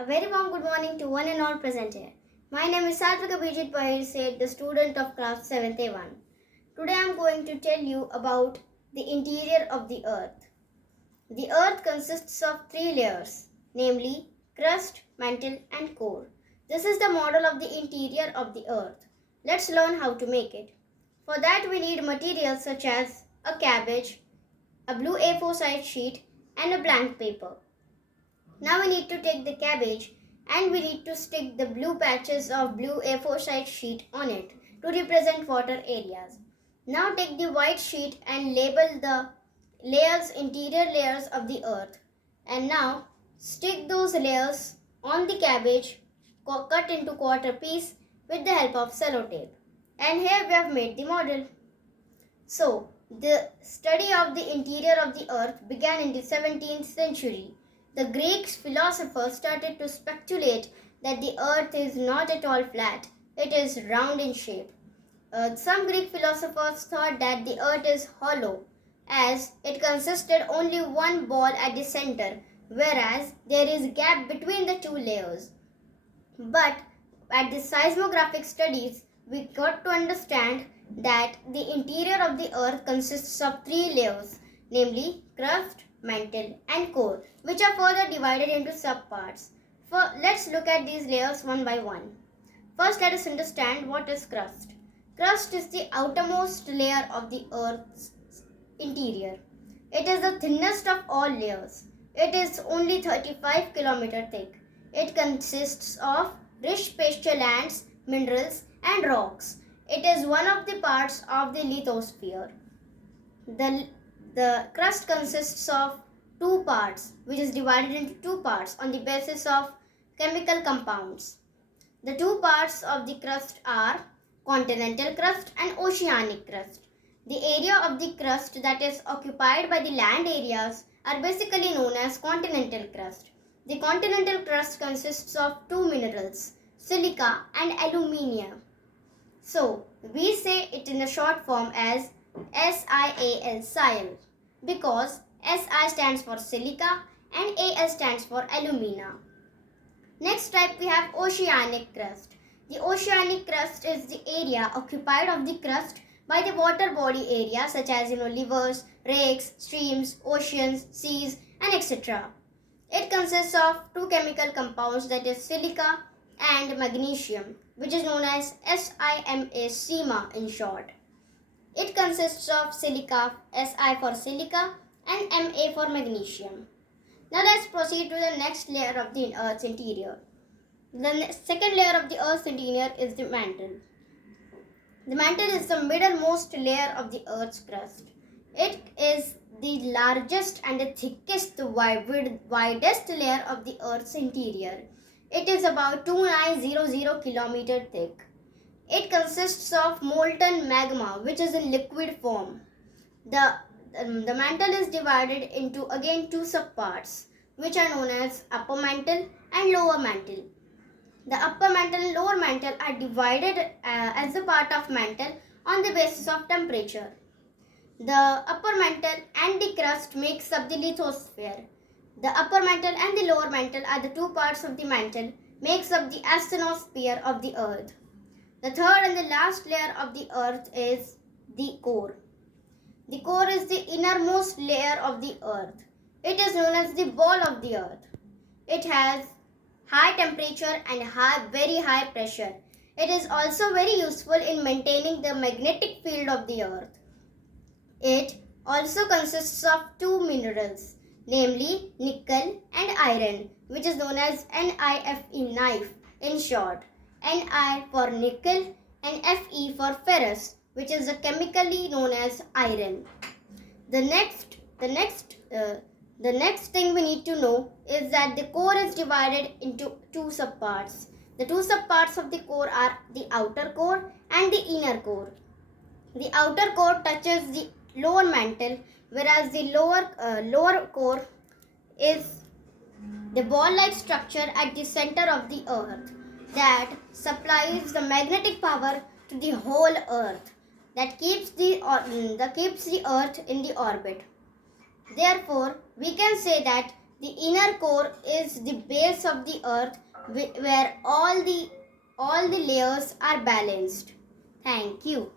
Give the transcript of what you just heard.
A very warm good morning to one and all present here. My name is Satvik Bahirseth, the student of class 7th A1. Today I am going to tell you about the interior of the earth. The earth consists of three layers, namely crust, mantle and core. This is the model of the interior of the earth. Let's learn how to make it. For that we need materials such as a cabbage, a blue A4 size sheet and a blank paper. Now we need to take the cabbage and we need to stick the blue patches of blue A4 size sheet on it to represent water areas. Now take the white sheet and label the interior layers of the earth. And now stick those layers on the cabbage cut into quarter piece with the help of sellotape. And here we have made the model. So, the study of the interior of the earth began in the 17th century. The Greek philosophers started to speculate that the earth is not at all flat, it is round in shape. Some Greek philosophers thought that the earth is hollow, as it consisted only one ball at the center, whereas there is a gap between the two layers. But at the seismographic studies, we got to understand that the interior of the earth consists of three layers, namely crust, mantle and core, which are further divided into subparts. Let's look at these layers one by one. First, let us understand what is crust. Crust is the outermost layer of the earth's interior. It is the thinnest of all layers. It is only 35 km thick. It consists of rich pasture lands, minerals and rocks. It is one of the parts of the lithosphere. The crust consists of two parts, which is divided into two parts on the basis of chemical compounds. The two parts of the crust are continental crust and oceanic crust. The area of the crust that is occupied by the land areas are basically known as continental crust. The continental crust consists of two minerals, silica and aluminium. So, we say it in a short form as SiAl, SiAl, because Si stands for silica and Al stands for alumina. Next type we have oceanic crust. The oceanic crust is the area occupied of the crust by the water body area such as rivers, lakes, streams, oceans, seas and etc. It consists of two chemical compounds, that is silica and magnesium, which is known as SiMa in short. It consists of silica, Si for silica and Ma for magnesium. Now let's proceed to the next layer of the Earth's interior. The second layer of the Earth's interior is the mantle. The mantle is the middlemost layer of the Earth's crust. It is the largest and the thickest, widest layer of the Earth's interior. It is about 2900 km thick. It consists of molten magma, which is in liquid form. The mantle is divided into again two subparts, which are known as upper mantle and lower mantle. The upper mantle and lower mantle are divided as a part of mantle on the basis of temperature. The upper mantle and the crust makes up the lithosphere. The upper mantle and the lower mantle are the two parts of the mantle makes up the asthenosphere of the earth. The third and the last layer of the earth is the core. The core is the innermost layer of the earth. It is known as the ball of the earth. It has high temperature and very high pressure. It is also very useful in maintaining the magnetic field of the earth. It also consists of two minerals, namely nickel and iron, which is known as NiFe, knife in short. Ni for nickel and Fe for ferrous, which is chemically known as iron. The next thing we need to know is that the core is divided into two subparts. The two subparts of the core are the outer core and the inner core. The outer core touches the lower mantle, whereas the lower core is the ball-like structure at the center of the earth that supplies the magnetic power to the whole earth, that keeps the earth in the orbit. Therefore, we can say that The inner core is the base of the earth where all the layers are balanced. Thank you.